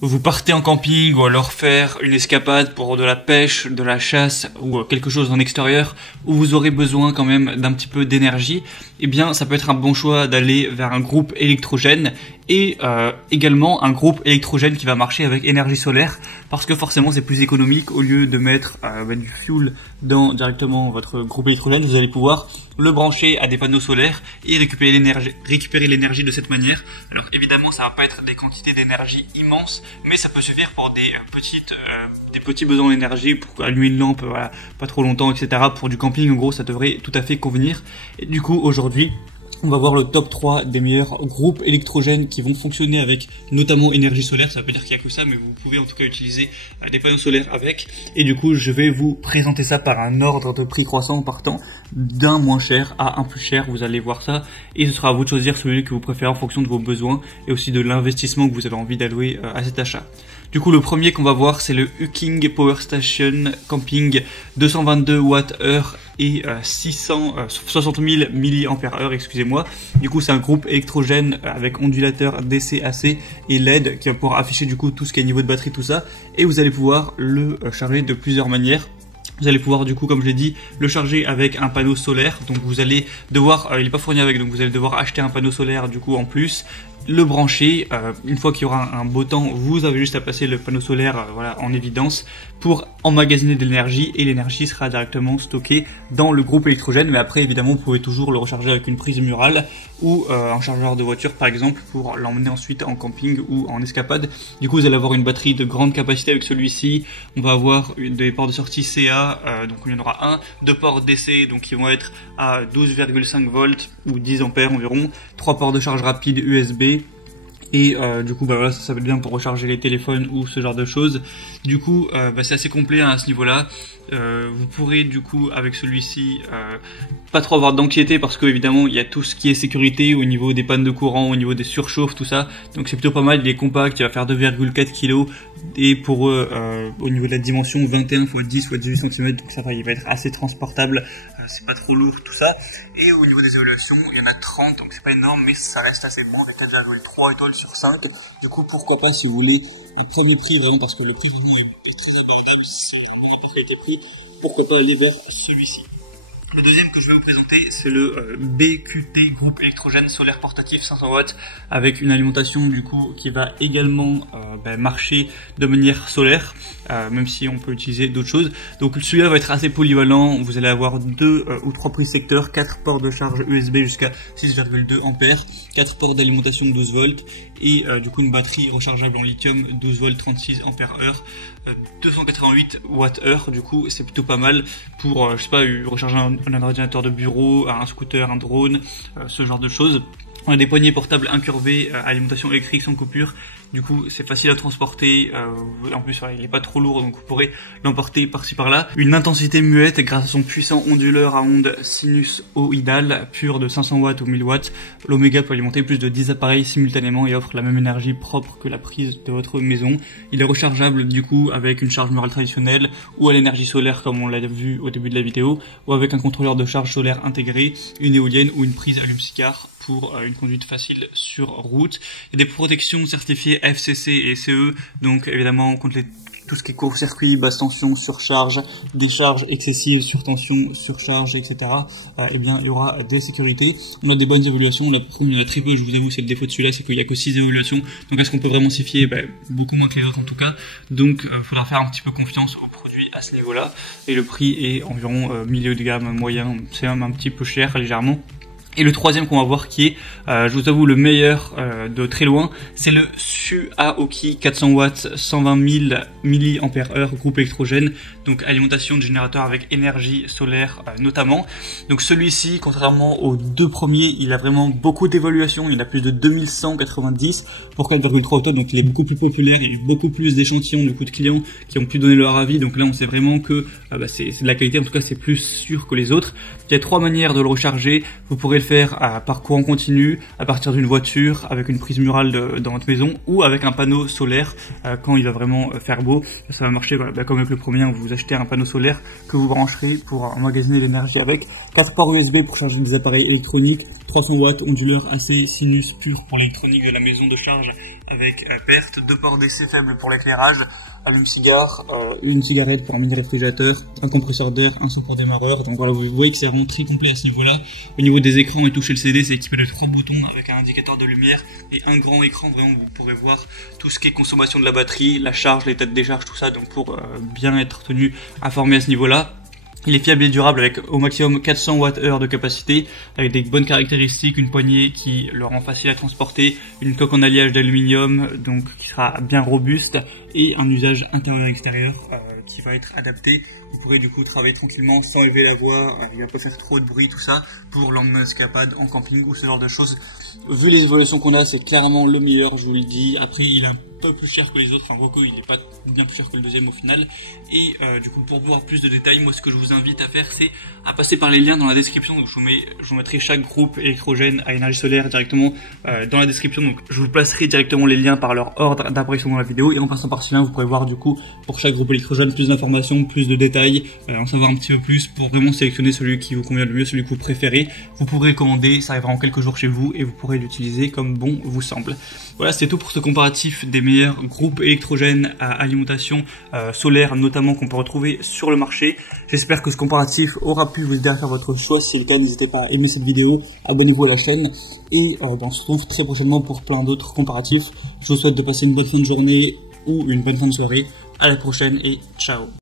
vous partez en camping ou alors faire une escapade pour de la pêche, de la chasse ou quelque chose en extérieur où vous aurez besoin quand même d'un petit peu d'énergie, eh bien ça peut être un bon choix d'aller vers un groupe électrogène et également un groupe électrogène qui va marcher avec énergie solaire parce que forcément c'est plus économique. Au lieu de mettre du fuel dans directement votre groupe électrogène, vous allez pouvoir le brancher à des panneaux solaires et récupérer l'énergie de cette manière. Alors évidemment ça va pas être des quantités d'énergie immenses, mais ça peut suffire pour des petits besoins d'énergie, pour allumer une lampe voilà, pas trop longtemps, etc. Pour du camping en gros ça devrait tout à fait convenir. Et du coup aujourd'hui on va voir le top 3 des meilleurs groupes électrogènes qui vont fonctionner avec notamment énergie solaire. Ça veut pas dire qu'il y a que ça, mais vous pouvez en tout cas utiliser des panneaux solaires avec. Et du coup, je vais vous présenter ça par un ordre de prix croissant en partant d'un moins cher à un plus cher. Vous allez voir ça. Et ce sera à vous de choisir celui que vous préférez en fonction de vos besoins et aussi de l'investissement que vous avez envie d'allouer à cet achat. Du coup, le premier qu'on va voir, c'est le Hocking Power Station Camping 222 Wh et 60 000 mAh, excusez-moi. Du coup, c'est un groupe électrogène avec ondulateur DC, AC et LED qui va pouvoir afficher du coup tout ce qui est niveau de batterie, tout ça. Et vous allez pouvoir le charger de plusieurs manières. Vous allez pouvoir du coup, comme je l'ai dit, le charger avec un panneau solaire. Donc vous allez devoir, il n'est pas fourni avec, donc vous allez devoir acheter un panneau solaire du coup en plus, le brancher. Une fois qu'il y aura un beau temps, vous avez juste à placer le panneau solaire voilà, en évidence pour emmagasiner de l'énergie et l'énergie sera directement stockée dans le groupe électrogène. Mais après, évidemment, vous pouvez toujours le recharger avec une prise murale ou un chargeur de voiture par exemple pour l'emmener ensuite en camping ou en escapade. Du coup, vous allez avoir une batterie de grande capacité avec celui-ci. On va avoir des ports de sortie CA, donc il y en aura un, deux ports DC donc qui vont être à 12,5 volts ou 10 ampères environ, trois ports de charge rapide USB. Et du coup bah voilà, ça va être bien pour recharger les téléphones ou ce genre de choses. Du coup c'est assez complet hein, à ce niveau là. Vous pourrez du coup avec celui-ci pas trop avoir d'anxiété parce que évidemment il y a tout ce qui est sécurité au niveau des pannes de courant, au niveau des surchauffes, tout ça. Donc c'est plutôt pas mal, il est compact, il va faire 2,4 kg et pour au niveau de la dimension 21 x 10 x 18 cm, donc ça va, il va être assez transportable, c'est pas trop lourd tout ça. Et au niveau des évaluations, il y en a 30, donc c'est pas énorme mais ça reste assez bon, avec 4,3 étoiles sur 5. Du coup pourquoi pas si vous voulez un premier prix vraiment parce que le prix vraiment est très abordable, c'est un bon rapport qualité-prix, pourquoi pas aller vers celui-ci. Le deuxième que je vais vous présenter, c'est le BQT groupe électrogène solaire portatif 500 watts avec une alimentation du coup qui va également marcher de manière solaire, même si on peut utiliser d'autres choses. Donc celui-là va être assez polyvalent, vous allez avoir 2 ou 3 prises secteurs, 4 ports de charge USB jusqu'à 6,2 ampères, 4 ports d'alimentation 12 volts et du coup une batterie rechargeable en lithium 12 volts 36 ampères heure, 288 Wh. Du coup c'est plutôt pas mal pour je sais pas recharger un ordinateur de bureau, un scooter, un drone, ce genre de choses. On a des poignées portables incurvées, alimentation électrique sans coupure. Du coup, c'est facile à transporter. En plus, il n'est pas trop lourd, donc vous pourrez l'emporter par-ci par-là. Une intensité muette grâce à son puissant onduleur à ondes sinusoïdales pur de 500 watts ou 1000 watts. L'Omega peut alimenter plus de 10 appareils simultanément et offre la même énergie propre que la prise de votre maison. Il est rechargeable du coup avec une charge murale traditionnelle ou à l'énergie solaire comme on l'a vu au début de la vidéo, ou avec un contrôleur de charge solaire intégré, une éolienne ou une prise allume-cigare pour une conduite facile sur route. Il y a des protections certifiées FCC et CE, donc évidemment contre tout ce qui est court-circuit, basse tension, surcharge, décharge excessive, surtension, surcharge, etc. Eh bien, il y aura des sécurités. On a des bonnes évaluations. La première très peu, je vous avoue, c'est le défaut de celui-là, c'est qu'il n'y a que 6 évaluations. Donc, est-ce qu'on peut vraiment s'y fier? Beaucoup moins que les autres en tout cas. Donc, il faudra faire un petit peu confiance au produit à ce niveau-là. Et le prix est environ milieu de gamme moyen. C'est même un petit peu cher, légèrement. Et le troisième qu'on va voir qui est, je vous avoue, le meilleur de très loin, c'est le Suaoki 400 watts 120 000 mAh groupe électrogène, donc alimentation de générateur avec énergie solaire notamment. Donc celui-ci, contrairement aux deux premiers, il a vraiment beaucoup d'évaluations, il a plus de 2190 pour 4,3 tonnes, donc il est beaucoup plus populaire, il y a beaucoup plus d'échantillons de clients qui ont pu donner leur avis, donc là on sait vraiment que c'est de la qualité, en tout cas c'est plus sûr que les autres. Il y a 3 manières de le recharger, vous pourrez le faire par courant continu, à partir d'une voiture, avec une prise murale dans votre maison, ou avec un panneau solaire quand il va vraiment faire beau. Ça va marcher comme avec le premier, vous achetez un panneau solaire que vous brancherez pour emmagasiner l'énergie avec. 4 ports USB pour charger des appareils électroniques, 300 watts onduleur AC sinus pur pour l'électronique de la maison de charge avec perte, 2 ports d'essai faibles pour l'éclairage, allume-cigare, une cigarette pour un mini réfrigérateur, un compresseur d'air, un support démarreur. Donc voilà, vous voyez que c'est vraiment très complet à ce niveau-là. Au niveau des écrans et toucher le CD, c'est équipé de 3 boutons avec un indicateur de lumière et un grand écran vraiment où vous pourrez voir tout ce qui est consommation de la batterie, la charge, l'état de décharge, tout ça, donc pour bien être tenu informé à ce niveau-là. Il est fiable et durable avec au maximum 400 Wh de capacité, avec des bonnes caractéristiques, une poignée qui le rend facile à transporter, une coque en alliage d'aluminium donc qui sera bien robuste et un usage intérieur-extérieur qui va être adapté. Vous pourrez du coup travailler tranquillement sans élever la voix, il va pas faire trop de bruit, tout ça, pour l'emmener en escapade, en camping ou ce genre de choses. Vu les évolutions qu'on a, c'est clairement le meilleur, je vous le dis. Après, il est un peu plus cher que les autres, enfin Roku il est pas bien plus cher que le deuxième au final. Et du coup, pour voir plus de détails, moi ce que je vous invite à faire, c'est à passer par les liens dans la description. Donc je vous mettrai chaque groupe électrogène à énergie solaire directement dans la description. Donc je vous placerai directement les liens par leur ordre d'apparition dans la vidéo. Et en passant par ce lien, vous pourrez voir du coup pour chaque groupe électrogène plus d'informations, plus de détails, en savoir un petit peu plus pour vraiment sélectionner celui qui vous convient le mieux, celui que vous préférez. Vous pourrez le commander, ça arrivera en quelques jours chez vous et vous pourrez l'utiliser comme bon vous semble. Voilà, c'est tout pour ce comparatif des meilleurs groupes électrogènes à alimentation solaire notamment qu'on peut retrouver sur le marché. J'espère que ce comparatif aura pu vous aider à faire votre choix. Si c'est le cas, n'hésitez pas à aimer cette vidéo, abonnez-vous à la chaîne et on se retrouve très prochainement pour plein d'autres comparatifs. Je vous souhaite de passer une bonne fin de journée ou une bonne fin de soirée. À la prochaine et ciao.